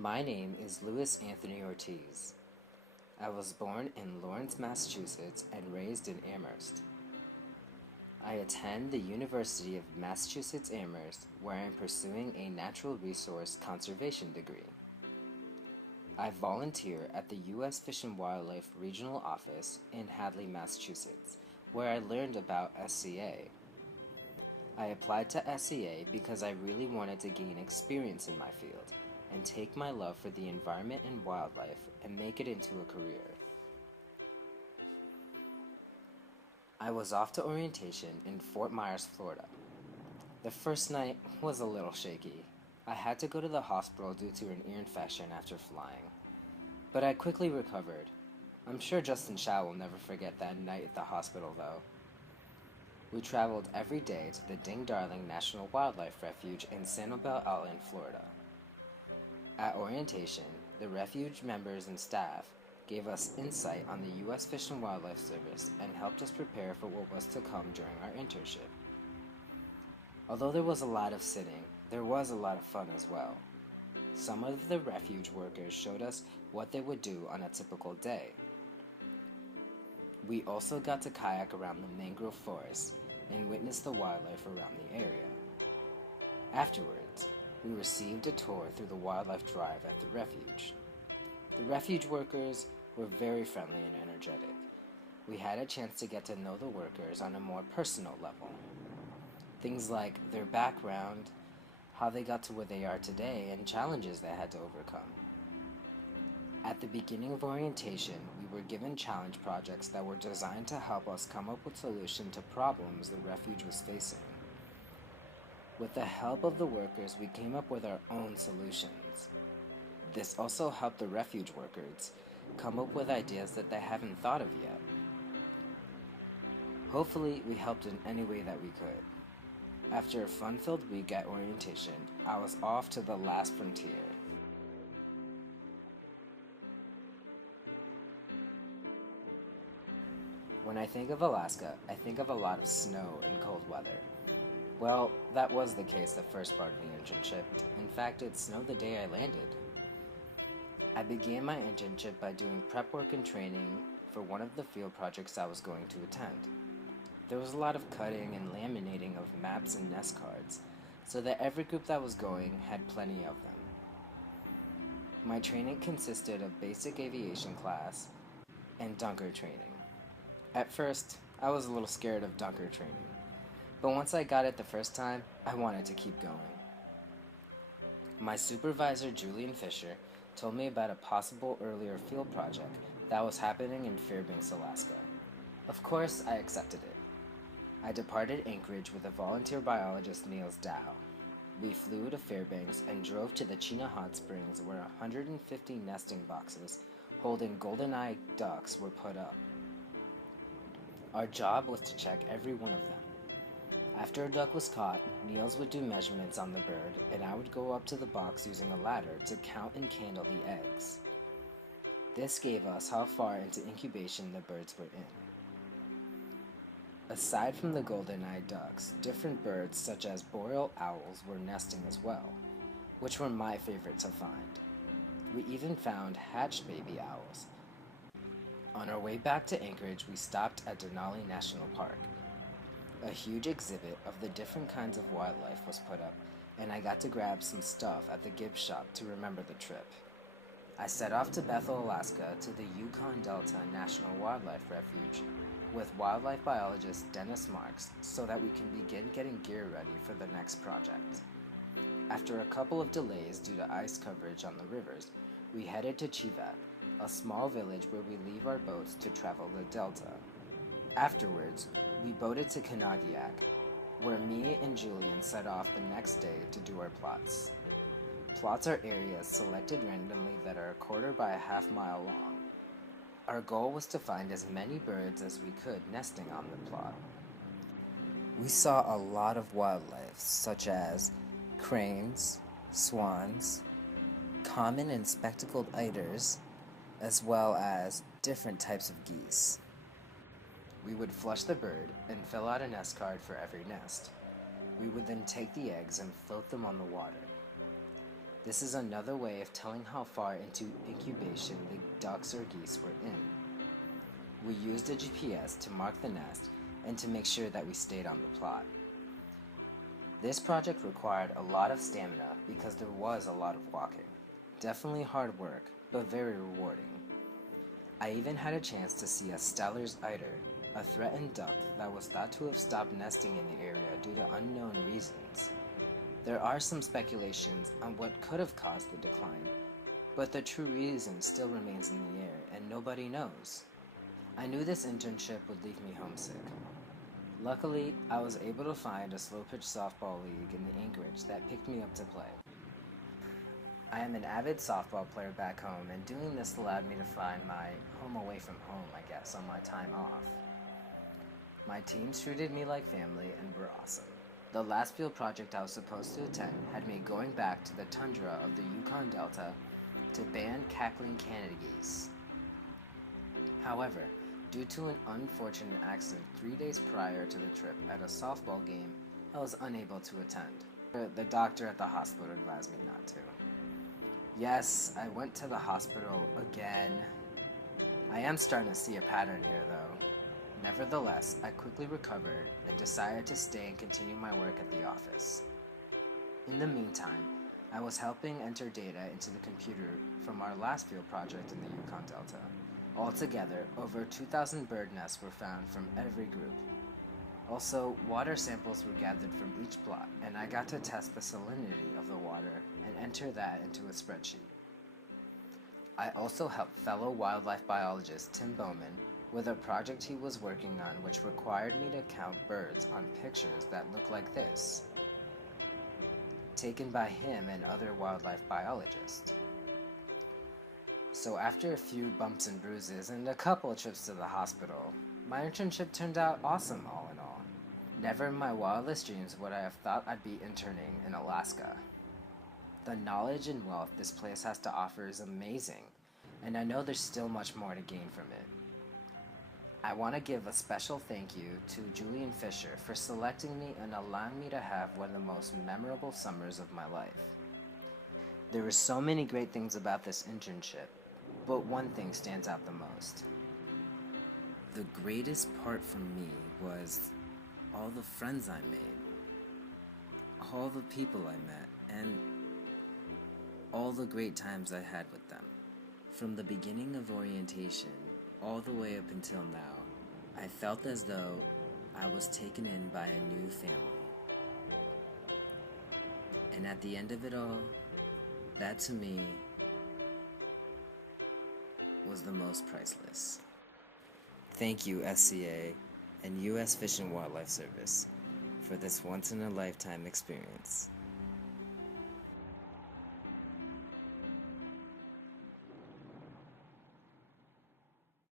My name is Louis Anthony Ortiz. I was born in Lawrence, Massachusetts and raised in Amherst. I attend the University of Massachusetts Amherst, where I am pursuing a natural resource conservation degree. I volunteer at the U.S. Fish and Wildlife Regional Office in Hadley, Massachusetts, where I learned about SCA. I applied to SCA because I really wanted to gain experience in my field and take my love for the environment and wildlife and make it into a career. I was off to orientation in Fort Myers, Florida. The first night was a little shaky. I had to go to the hospital due to an ear infection after flying, but I quickly recovered. I'm sure Justin Shaw will never forget that night at the hospital, though. We traveled every day to the Ding Darling National Wildlife Refuge in Sanibel Island, Florida. At orientation, the refuge members and staff gave us insight on the U.S. Fish and Wildlife Service and helped us prepare for what was to come during our internship. Although there was a lot of sitting, there was a lot of fun as well. Some of the refuge workers showed us what they would do on a typical day. We also got to kayak around the mangrove forest and witness the wildlife around the area. Afterwards, we received a tour through the wildlife drive at the refuge. The refuge workers were very friendly and energetic. We had a chance to get to know the workers on a more personal level. Things like their background, how they got to where they are today, and challenges they had to overcome. At the beginning of orientation, we were given challenge projects that were designed to help us come up with solutions to problems the refuge was facing. With the help of the workers, we came up with our own solutions. This also helped the refuge workers come up with ideas that they haven't thought of yet. Hopefully, we helped in any way that we could. After a fun-filled week at orientation, I was off to the last frontier. When I think of Alaska, I think of a lot of snow and cold weather. Well, that was the case the first part of the internship. In fact, it snowed the day I landed. I began my internship by doing prep work and training for one of the field projects I was going to attend. There was a lot of cutting and laminating of maps and nest cards, so that every group that was going had plenty of them. My training consisted of basic aviation class and dunker training. At first, I was a little scared of dunker training, but once I got it the first time, I wanted to keep going. My supervisor, Julian Fisher, told me about a possible earlier field project that was happening in Fairbanks, Alaska. Of course, I accepted it. I departed Anchorage with a volunteer biologist, Niels Dow. We flew to Fairbanks and drove to the Chena Hot Springs where 150 nesting boxes holding golden-eye ducks were put up. Our job was to check every one of them. After a duck was caught, Niels would do measurements on the bird, and I would go up to the box using a ladder to count and candle the eggs. This gave us how far into incubation the birds were in. Aside from the golden-eyed ducks, different birds such as boreal owls were nesting as well, which were my favorite to find. We even found hatched baby owls. On our way back to Anchorage, we stopped at Denali National Park. A huge exhibit of the different kinds of wildlife was put up, and I got to grab some stuff at the gift shop to remember the trip. I set off to Bethel, Alaska to the Yukon Delta National Wildlife Refuge with wildlife biologist Dennis Marks so that we can begin getting gear ready for the next project. After a couple of delays due to ice coverage on the rivers, we headed to Chivak, a small village where we leave our boats to travel the delta. Afterwards, we boated to Kanagiak, where me and Julian set off the next day to do our plots. Plots are areas selected randomly that are a quarter by a half mile long. Our goal was to find as many birds as we could nesting on the plot. We saw a lot of wildlife, such as cranes, swans, common and spectacled eiders, as well as different types of geese. We would flush the bird and fill out a nest card for every nest. We would then take the eggs and float them on the water. This is another way of telling how far into incubation the ducks or geese were in. We used a GPS to mark the nest and to make sure that we stayed on the plot. This project required a lot of stamina because there was a lot of walking. Definitely hard work, but very rewarding. I even had a chance to see a Steller's eider, a threatened duck that was thought to have stopped nesting in the area due to unknown reasons. There are some speculations on what could have caused the decline, but the true reason still remains in the air and nobody knows. I knew this internship would leave me homesick. Luckily, I was able to find a slow-pitch softball league in the Anchorage that picked me up to play. I am an avid softball player back home, and doing this allowed me to find my home away from home, I guess, on my time off. My teams treated me like family and were awesome. The last field project I was supposed to attend had me going back to the tundra of the Yukon Delta to ban cackling Canada geese. However, due to an unfortunate accident 3 days prior to the trip at a softball game, I was unable to attend. The doctor at the hospital advised me not to. Yes, I went to the hospital again. I am starting to see a pattern here though. Nevertheless, I quickly recovered and decided to stay and continue my work at the office. In the meantime, I was helping enter data into the computer from our last field project in the Yukon Delta. Altogether, over 2,000 bird nests were found from every group. Also, water samples were gathered from each plot, and I got to test the salinity of the water and enter that into a spreadsheet. I also helped fellow wildlife biologist Tim Bowman with a project he was working on which required me to count birds on pictures that look like this, taken by him and other wildlife biologists. So after a few bumps and bruises and a couple of trips to the hospital, my internship turned out awesome all in all. Never in my wildest dreams would I have thought I'd be interning in Alaska. The knowledge and wealth this place has to offer is amazing, and I know there's still much more to gain from it. I want to give a special thank you to Julian Fisher for selecting me and allowing me to have one of the most memorable summers of my life. There were so many great things about this internship, but one thing stands out the most. The greatest part for me was all the friends I made, all the people I met, and all the great times I had with them. From the beginning of orientation all the way up until now, I felt as though I was taken in by a new family. And at the end of it all, that to me was the most priceless. Thank you, SCA and U.S. Fish and Wildlife Service, for this once-in-a-lifetime experience.